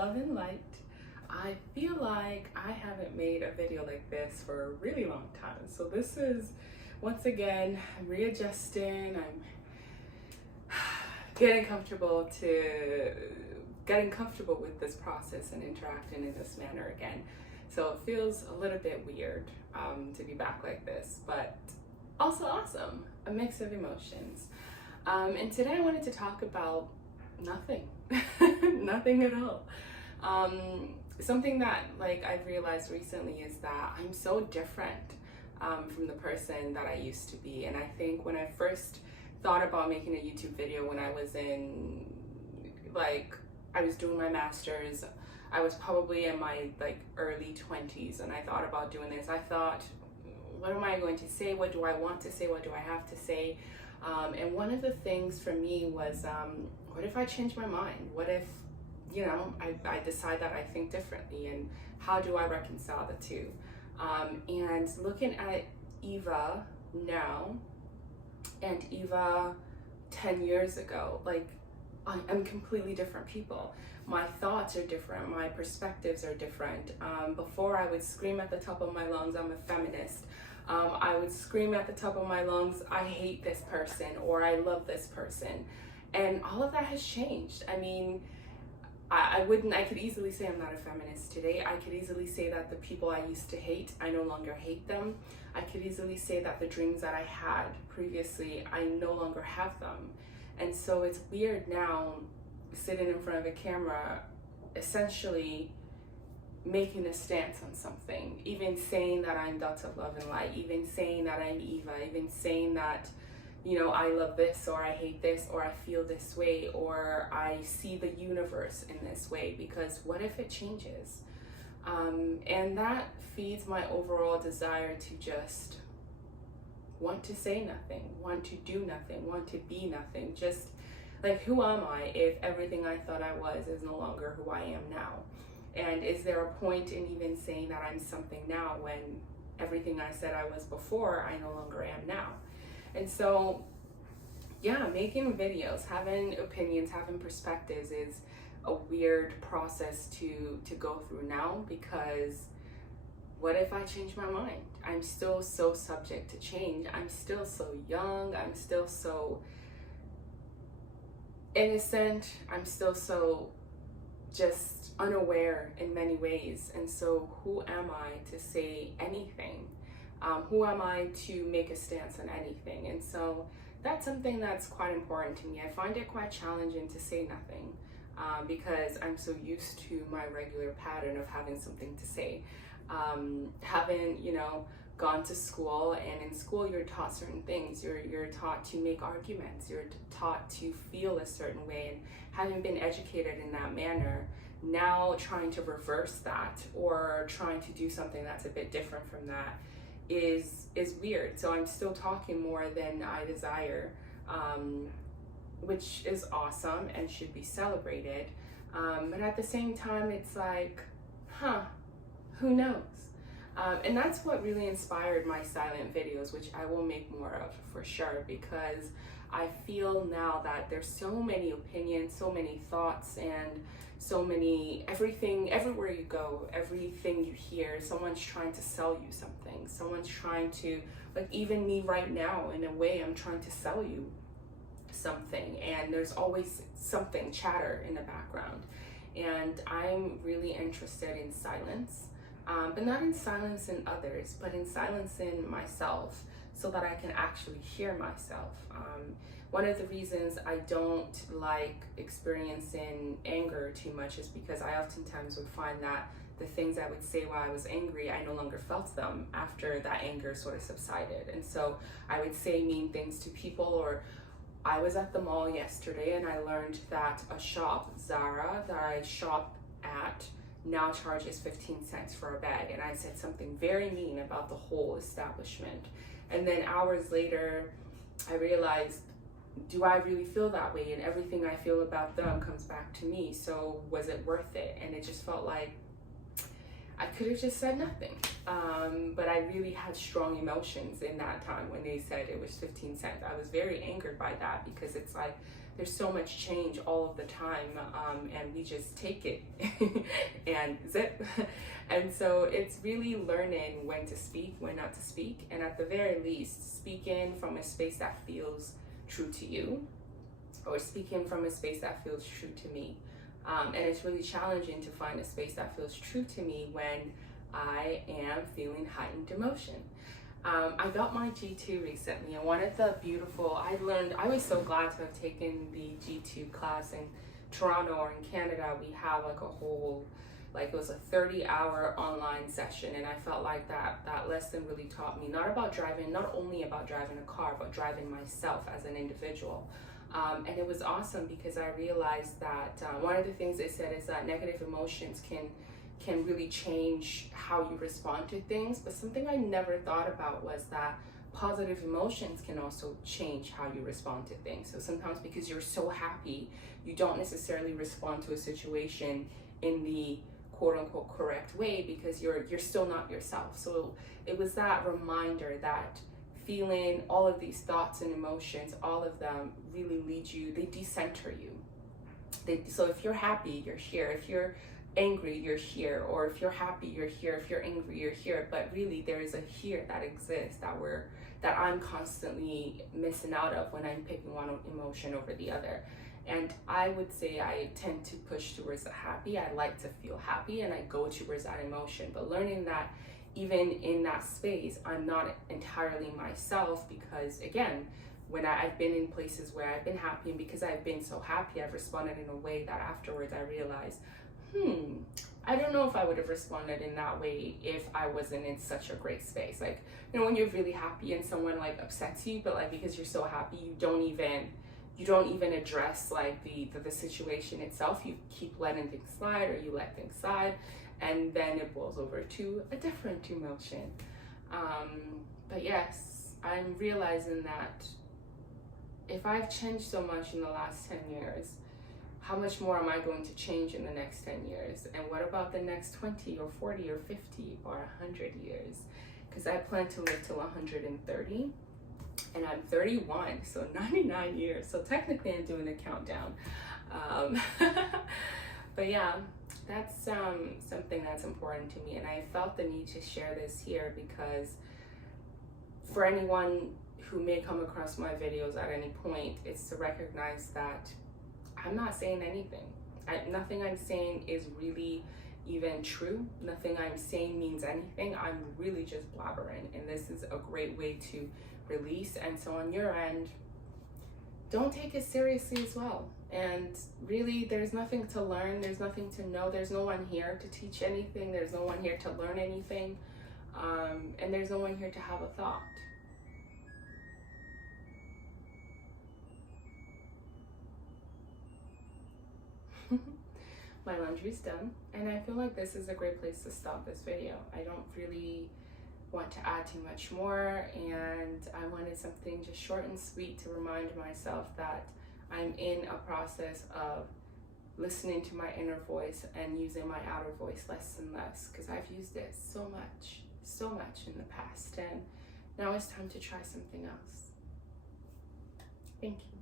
Love and Light. I feel like I haven't made a video like this for a really long time. So this is, once again, I'm readjusting, I'm getting comfortable with this process and interacting in this manner again. So it feels a little bit weird to be back like this, but also awesome, a mix of emotions. And today I wanted to talk about nothing, nothing at all. Something that I've realized recently is that I'm so different from the person that I used to be. And I think when I first thought about making a YouTube video when I was I was doing my master's, I was probably in my early 20s, and I thought about doing this. I thought, what am I going to say? What do I want to say? What do I have to say? And one of the things for me was, what if I change my mind? What if, I decide that I think differently, and how do I reconcile the two? And looking at Eva now and Eva 10 years ago, I'm completely different people. My thoughts are different, my perspectives are different. Before I would scream at the top of my lungs, I'm a feminist. I would scream at the top of my lungs, I hate this person, or I love this person. And all of that has changed. I mean, I could easily say I'm not a feminist today. I could easily say that the people I used to hate, I no longer hate them. I could easily say that the dreams that I had previously, I no longer have them. And so it's weird now, sitting in front of a camera, essentially making a stance on something, even saying that I'm Dot of Love and Light, even saying that I'm Eva, even saying that, I love this, or I hate this, or I feel this way, or I see the universe in this way, because what if it changes? And that feeds my overall desire to just want to say nothing, want to do nothing, want to be nothing. Just who am I if everything I thought I was is no longer who I am now? And is there a point in even saying that I'm something now when everything I said I was before, I no longer am now? And so, yeah, making videos, having opinions, having perspectives is a weird process to go through now, because what if I change my mind? I'm still so subject to change. I'm still so young. I'm still so innocent. I'm still so just unaware in many ways. And so who am I to say anything? Who am I to make a stance on anything? And so that's something that's quite important to me. I find it quite challenging to say nothing because I'm so used to my regular pattern of having something to say. Having, gone to school, and in school you're taught certain things. You're taught to make arguments. You're taught to feel a certain way, and having been educated in that manner, now trying to reverse that or trying to do something that's a bit different from that is weird. So I'm still talking more than I desire, which is awesome and should be celebrated. But at the same time, it's who knows? And that's what really inspired my silent videos, which I will make more of for sure, because I feel now that there's so many opinions, so many thoughts, and so many, everywhere you go, everything you hear, someone's trying to sell you something. Someone's trying to, even me right now, in a way, I'm trying to sell you something, and there's always something chatter in the background. And I'm really interested in silence. But not in silence in others, but in silence in myself, so that I can actually hear myself. One of the reasons I don't like experiencing anger too much is because I oftentimes would find that the things I would say while I was angry, I no longer felt them after that anger sort of subsided. And so I would say mean things to people, or I was at the mall yesterday and I learned that a shop, Zara, that I shop at, now charges 15 cents for a bag, and I said something very mean about the whole establishment. And then hours later, I realized, do I really feel that way? And everything I feel about them comes back to me. So was it worth it? And it just felt like I could have just said nothing. But I really had strong emotions in that time when they said it was 15 cents. I was very angered by that, because it's like there's so much change all of the time, and we just take it and zip. And so it's really learning when to speak, when not to speak, and at the very least, speaking from a space that feels true to you, or speaking from a space that feels true to me. And it's really challenging to find a space that feels true to me when I am feeling heightened emotion. I got my G2 recently, and one of the beautiful, I was so glad to have taken the G2 class in Toronto, or in Canada. We have like a whole, like it was a 30-hour online session, and I felt like that lesson really taught me not only about driving a car, but driving myself as an individual. And it was awesome, because I realized that one of the things they said is that negative emotions can really change how you respond to things. But something I never thought about was that positive emotions can also change how you respond to things. So sometimes, because you're so happy, you don't necessarily respond to a situation in the quote unquote correct way, because you're still not yourself. So it was that reminder that feeling all of these thoughts and emotions, all of them really lead you, they decenter you. So if you're happy, you're here. If you're angry, you're here. Or if you're happy, you're here. If you're angry, you're here. But really, there is a here that exists that I'm constantly missing out of when I'm picking one emotion over the other. And I would say I tend to push towards the happy. I like to feel happy, and I go towards that emotion. But learning that even in that space, I'm not entirely myself, because again, when I've been in places where I've been happy, and because I've been so happy, I've responded in a way that afterwards I realized, I don't know if I would have responded in that way if I wasn't in such a great space. Like, you know, when you're really happy and someone like upsets you, but like because you're so happy, you don't even address like the situation itself. You keep letting things slide, or you let things slide, and then it boils over to a different emotion. But yes, I'm realizing that if I've changed so much in the last 10 years, how much more am I going to change in the next 10 years? And what about the next 20 or 40 or 50 or 100 years? Because I plan to live till 130, and I'm 31, so 99 years. So technically I'm doing a countdown. But yeah, that's something that's important to me, and I felt the need to share this here, because for anyone who may come across my videos at any point, it's to recognize that I'm not saying anything. Nothing I'm saying is really even true. Nothing I'm saying means anything. I'm really just blabbering, and this is a great way to release. And so on your end, don't take it seriously as well. And really, there's nothing to learn, there's nothing to know, there's no one here to teach anything, there's no one here to learn anything, and there's no one here to have a thought. My laundry's done, and I feel like this is a great place to stop this video. I don't really want to add too much more, and I wanted something just short and sweet to remind myself that I'm in a process of listening to my inner voice and using my outer voice less and less, because I've used it so much in the past, and now it's time to try something else. Thank you.